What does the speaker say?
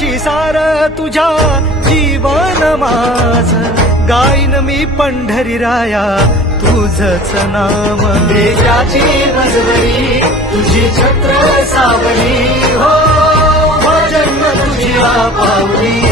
तुझ्याशी सार तुझ्या जीवन माझ गाईन मी पंढरी राया तुझच नाम देशाची मजबरी तुझी छत्र सावली हो जन्म तुझी पावली